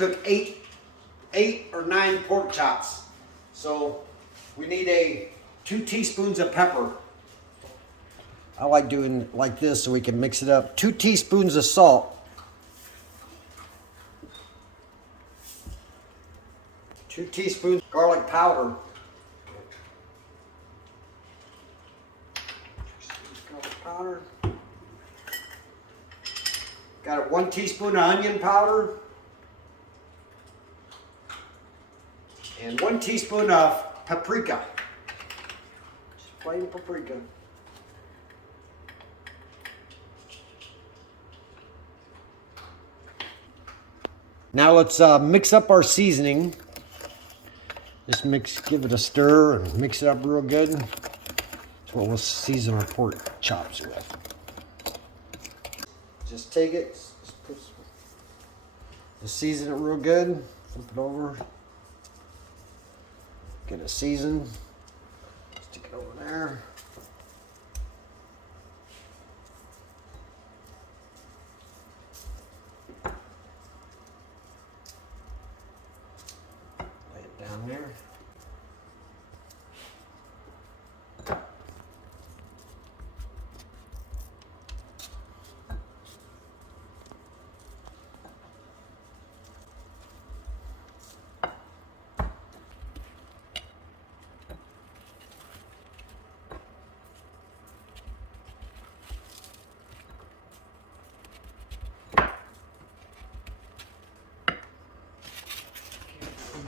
cook eight or 9 pork chops. So we need 2 teaspoons of pepper. I like doing like this so we can mix it up. 2 teaspoons of salt. 2 teaspoons garlic powder. Got 1 teaspoon of onion powder. And 1 teaspoon of paprika. Just plain paprika. Now let's mix up our seasoning. Just give it a stir and mix it up real good. That's what we'll season our pork chops with. Just take it, just season it real good. Flip it over. Get it seasoned. Stick it over there. Lay it down there.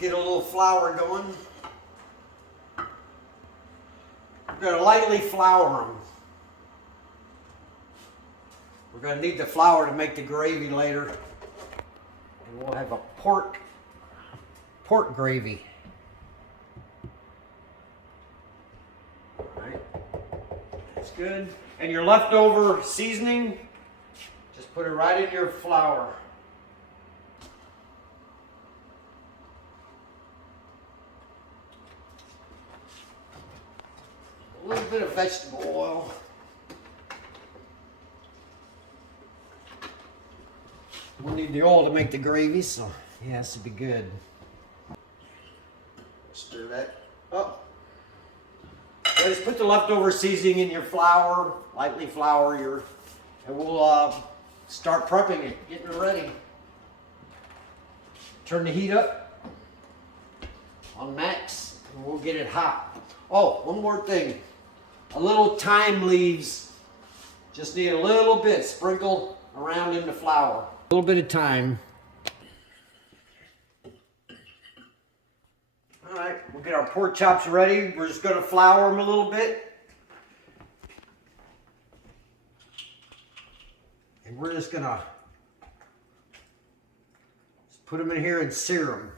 Get a little flour going. We're going to lightly flour them. We're going to need the flour to make the gravy later. And we'll have a pork gravy. All right. That's good. And your leftover seasoning, just put it right in your flour. A little bit of vegetable oil. We'll need the oil to make the gravy, so it has to be good. Stir that up. So just put the leftover seasoning in your flour, lightly flour and we'll start prepping it, getting it ready. Turn the heat up on max, and we'll get it hot. Oh, one more thing. A little thyme leaves, just need a little bit sprinkled around in the flour. A little bit of thyme. All right, we'll get our pork chops ready. We're just going to flour them a little bit. And we're just going to put them in here and sear them.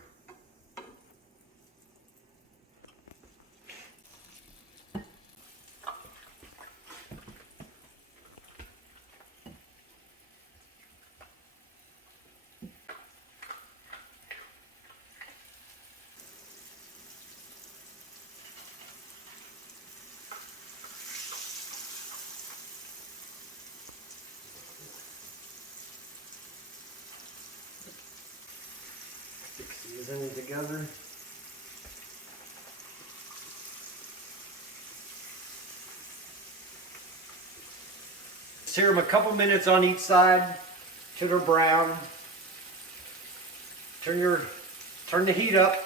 Season it together. Sear them a couple minutes on each side till they're brown. Turn the heat up.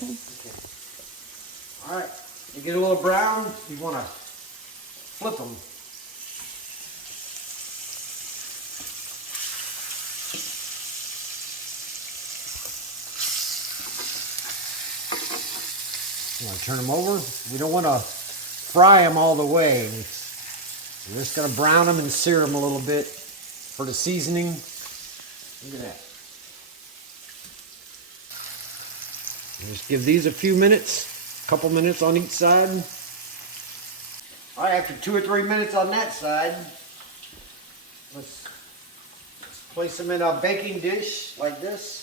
Okay. All right, you get a little brown, you want to flip them. You want to turn them over. We don't want to fry them all the way. We're just going to brown them and sear them a little bit for the seasoning. Look at that. Just give these a few minutes, a couple minutes on each side. All right, after 2 or 3 minutes on that side, let's place them in a baking dish like this.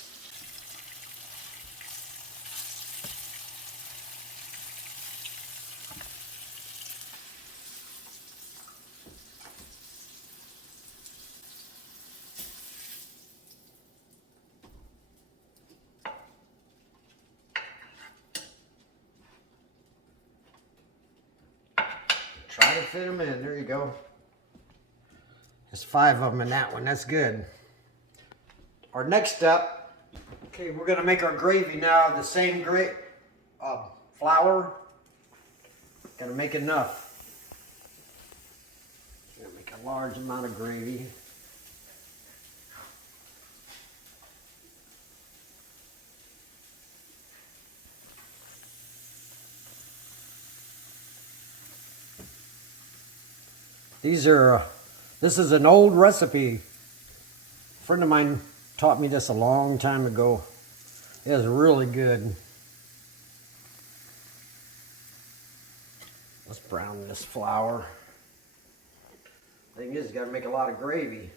fit them in. There you go. There's 5 of them in that one. That's good. Our next step, okay, we're gonna make our gravy now. The same flour. Gotta make enough. Gonna make a large amount of gravy. This is an old recipe. A friend of mine taught me this a long time ago. It is really good. Let's brown this flour. Thing is, you gotta make a lot of gravy.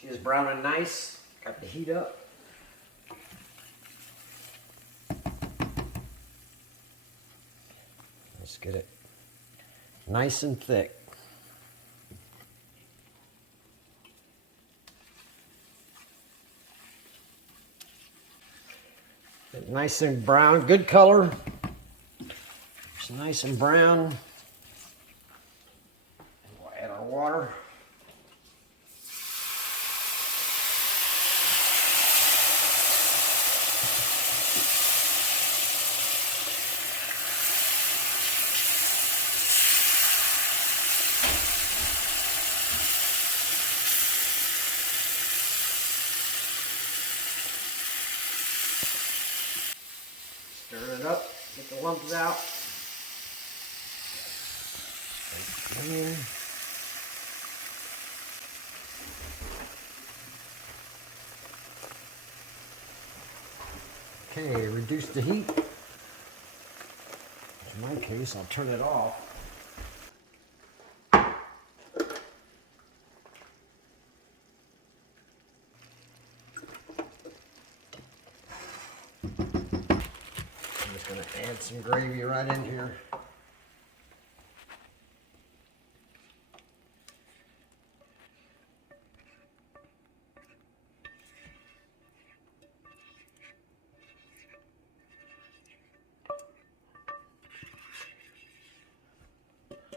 She is browning nice. Got the heat up. Let's get it nice and thick. Get it nice and brown, good color. It's nice and brown. And we'll add our water. Stir it up, get the lumps out. Okay, reduce the heat. In my case, I'll turn it off. I'm just going to add some gravy right in here.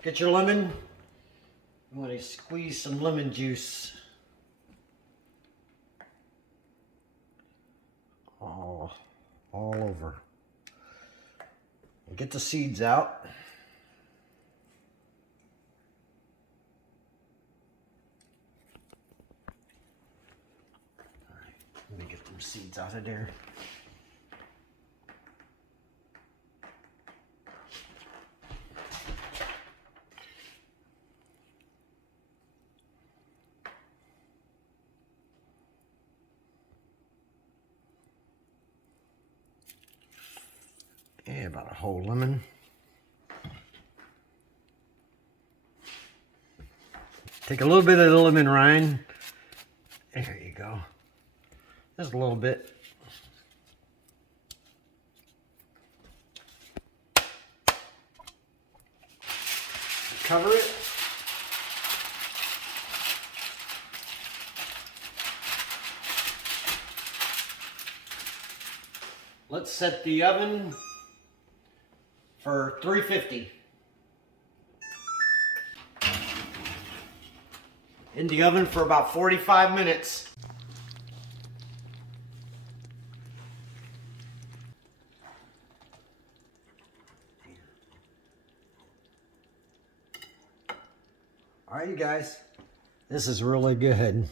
Get your lemon. You want to squeeze some lemon juice. All over. And get the seeds out. All right, let me get them seeds out of there. And about a whole lemon. Take a little bit of the lemon rind. There you go. Just a little bit. Cover it. Let's set the oven for 350. In the oven for about 45 minutes. All right, you guys, this is really good.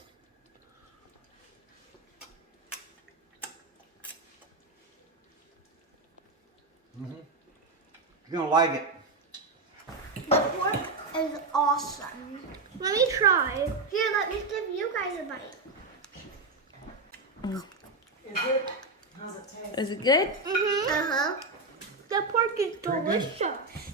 You're gonna like it. The pork is awesome. Let me try. Here, let me give you guys a bite. Is it? How's it taste? Is it good? Uh-huh. The pork is delicious.